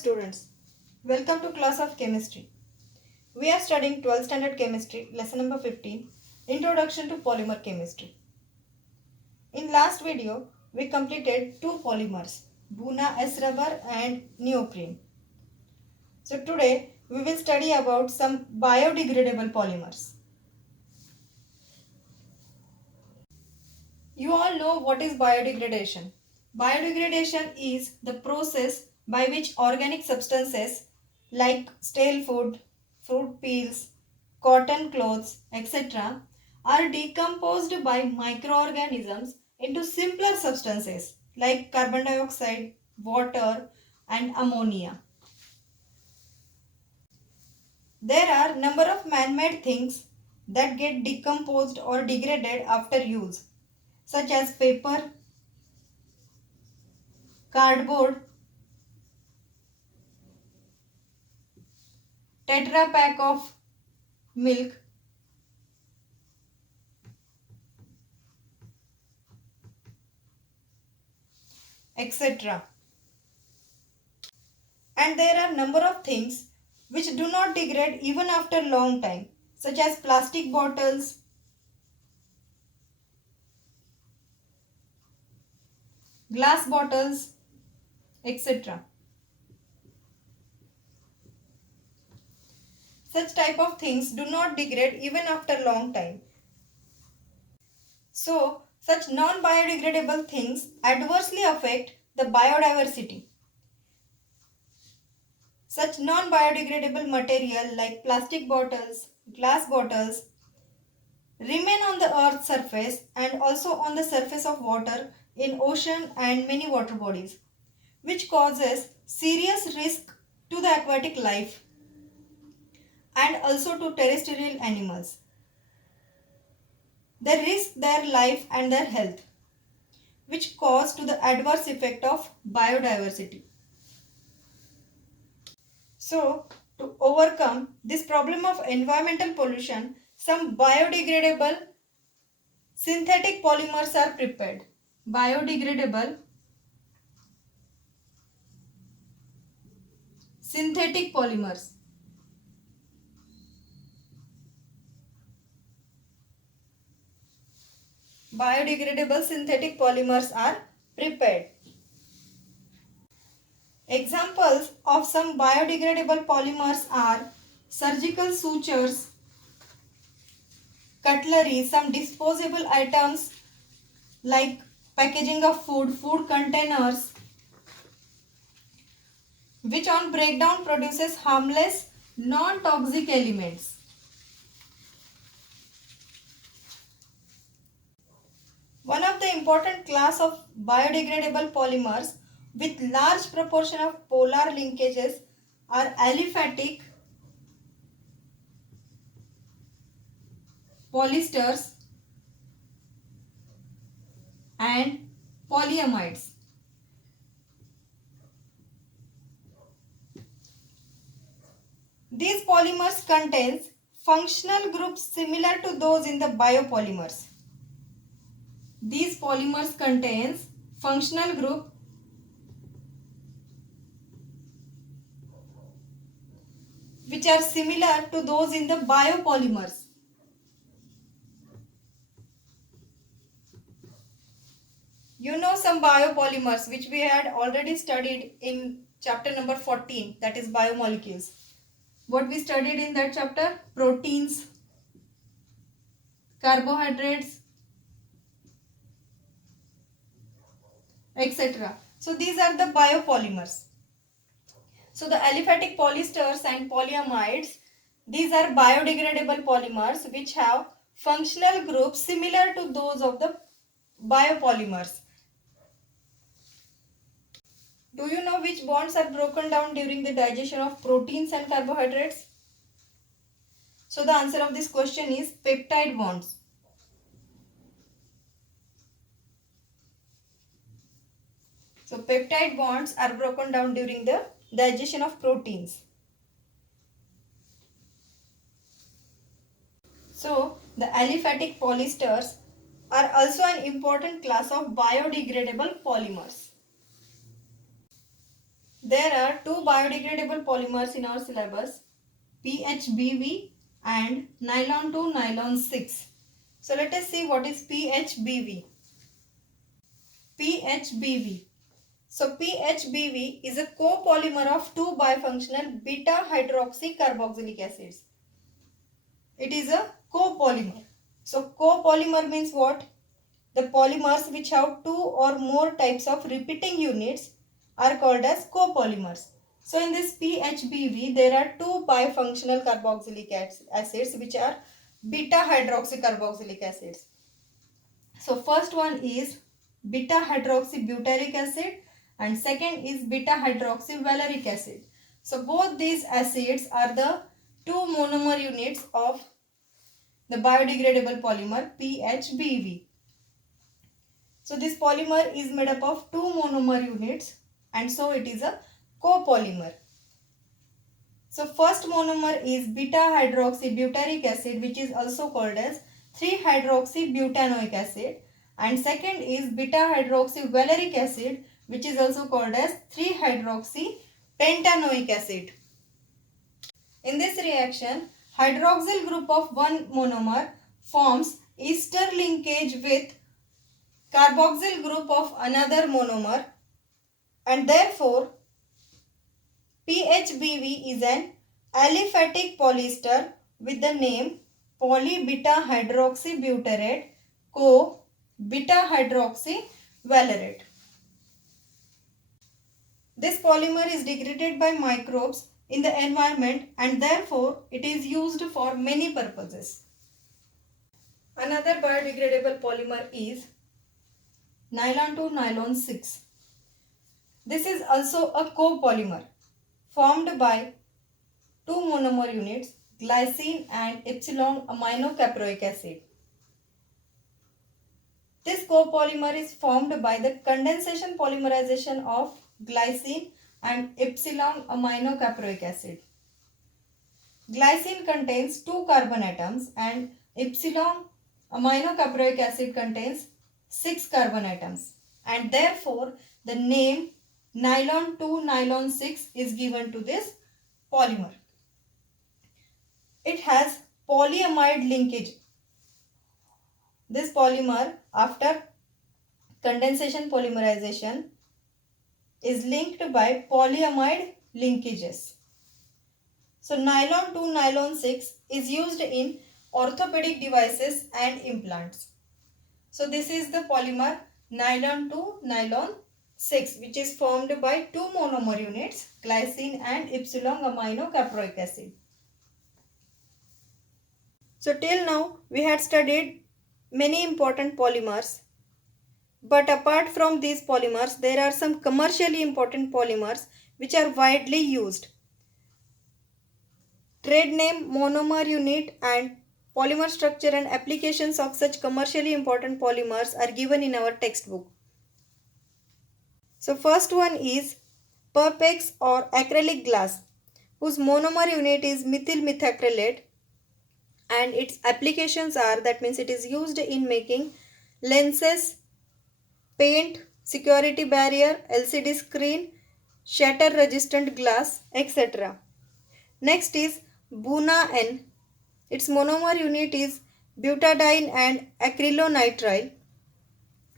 students, welcome to class of chemistry. We are studying 12th standard chemistry, lesson number 15, Introduction to Polymer Chemistry. In last video, we completed two polymers, Buna S rubber and neoprene. So today, we will study about some biodegradable polymers. You all know what is biodegradation. Biodegradation is the process by which organic substances like stale food, fruit peels, cotton clothes, etc. are decomposed by microorganisms into simpler substances like carbon dioxide, water, and ammonia. There are number of man-made things that get decomposed or degraded after use, such as paper, cardboard, Tetra pack of milk, etc. And there are number of things which do not degrade even after long time, such as plastic bottles, glass bottles, etc. Such type of things do not degrade even after long time. So, such non-biodegradable things adversely affect the biodiversity. Such non-biodegradable material like plastic bottles, glass bottles remain on the earth's surface and also on the surface of water in ocean and many water bodies, which causes serious risk to the aquatic life and also to terrestrial animals. They risk their life and their health, which cause to the adverse effect of biodiversity. So, to overcome this problem of environmental pollution, some biodegradable synthetic polymers are prepared. Biodegradable synthetic polymers. Biodegradable synthetic polymers are prepared. Examples of some biodegradable polymers are surgical sutures, cutlery, some disposable items like packaging of food, food containers, which on breakdown produces harmless non-toxic elements. One of the important class of biodegradable polymers with large proportion of polar linkages are aliphatic polyesters and polyamides. These polymers contains functional groups similar to those in the biopolymers. These polymers contains functional group which are similar to those in the biopolymers. You know some biopolymers which we had already studied in chapter number 14, that is biomolecules. What we studied in that chapter? Proteins, carbohydrates, etc. So these are the biopolymers. So the aliphatic polyesters and polyamides, these are biodegradable polymers which have functional groups similar to those of the biopolymers. Do you know which bonds are broken down during the digestion of proteins and carbohydrates? So the answer of this question is peptide bonds. So peptide bonds are broken down during the digestion of proteins. So the aliphatic polyesters are also an important class of biodegradable polymers. There are two biodegradable polymers in our syllabus, PHBV and nylon 2 nylon 6. So let us see what is PHBV. PHBV. So PHBV is a copolymer of two bifunctional beta hydroxy carboxylic acids. It is a copolymer. So copolymer means what? The polymers which have two or more types of repeating units are called as copolymers. So in this PHBV there are two bifunctional carboxylic acids which are beta hydroxy carboxylic acids. So first one is beta hydroxy butyric acid and second is beta hydroxy valeric acid. So both these acids are the two monomer units of the biodegradable polymer PHBV. So this polymer is made up of two monomer units and so it is a copolymer. So first monomer is beta hydroxy butyric acid, which is also called as 3-hydroxybutanoic acid, and second is beta hydroxy valeric acid, which is also called as 3-hydroxypentanoic acid. In this reaction, hydroxyl group of one monomer forms ester linkage with carboxyl group of another monomer, and therefore PHBV is an aliphatic polyester with the name poly-beta hydroxybutyrate co-beta hydroxyvalerate. This polymer is degraded by microbes in the environment and therefore it is used for many purposes. Another biodegradable polymer is nylon 2 nylon 6. This is also a copolymer formed by two monomer units, glycine and epsilon aminocaproic acid. This copolymer is formed by the condensation polymerization of glycine and epsilon aminocaproic acid. Glycine contains two carbon atoms and epsilon aminocaproic acid contains 6 carbon atoms, and therefore the name nylon 2 nylon 6 is given to this polymer. It has polyamide linkage. This polymer after condensation polymerization is linked by polyamide linkages. So nylon 2 nylon 6 is used in orthopedic devices and implants. So this is the polymer nylon 2 nylon 6, which is formed by two monomer units, glycine and epsilon aminocaproic acid. So till now we had studied many important polymers, but apart from these polymers there are some commercially important polymers which are widely used. Trade name, monomer unit and polymer structure and applications of such commercially important polymers are given in our textbook. So first one is Perpex or acrylic glass, whose monomer unit is methyl methacrylate, and its applications are, that means it is used in making lenses, paint, security barrier, LCD screen, shatter resistant glass, etc. Next is Buna N. Its monomer unit is butadiene and acrylonitrile.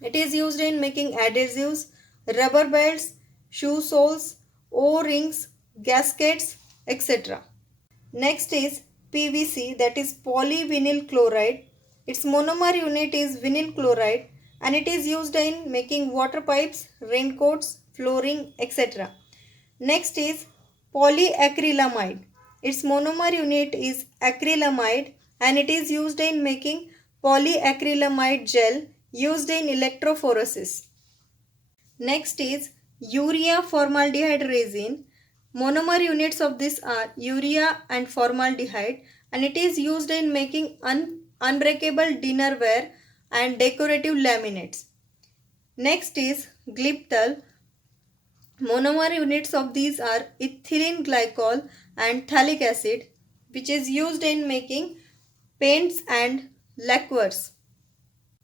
It is used in making adhesives, rubber belts, shoe soles, O-rings, gaskets, etc. Next is PVC, that is polyvinyl chloride. Its monomer unit is vinyl chloride and it is used in making water pipes, raincoats, flooring, etc. Next is polyacrylamide. Its monomer unit is acrylamide and it is used in making polyacrylamide gel used in electrophoresis. Next is urea formaldehyde resin. Monomer units of this are urea and formaldehyde and it is used in making unbreakable dinnerware and decorative laminates. Next is glyptal. Monomer units of these are ethylene glycol and phthalic acid, which is used in making paints and lacquers.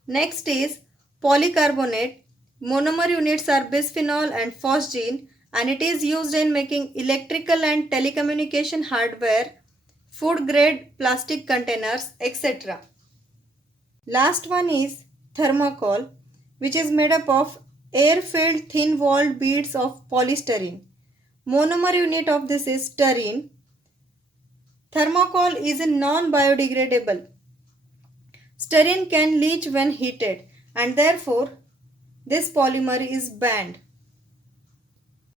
Next is polycarbonate. Monomer units are bisphenol and phosgene and it is used in making electrical and telecommunication hardware, food grade plastic containers, etc. Last one is thermocol, which is made up of air-filled thin-walled beads of polystyrene. Monomer unit of this is styrene. Thermocol is a non-biodegradable. Styrene can leach when heated and therefore this polymer is banned.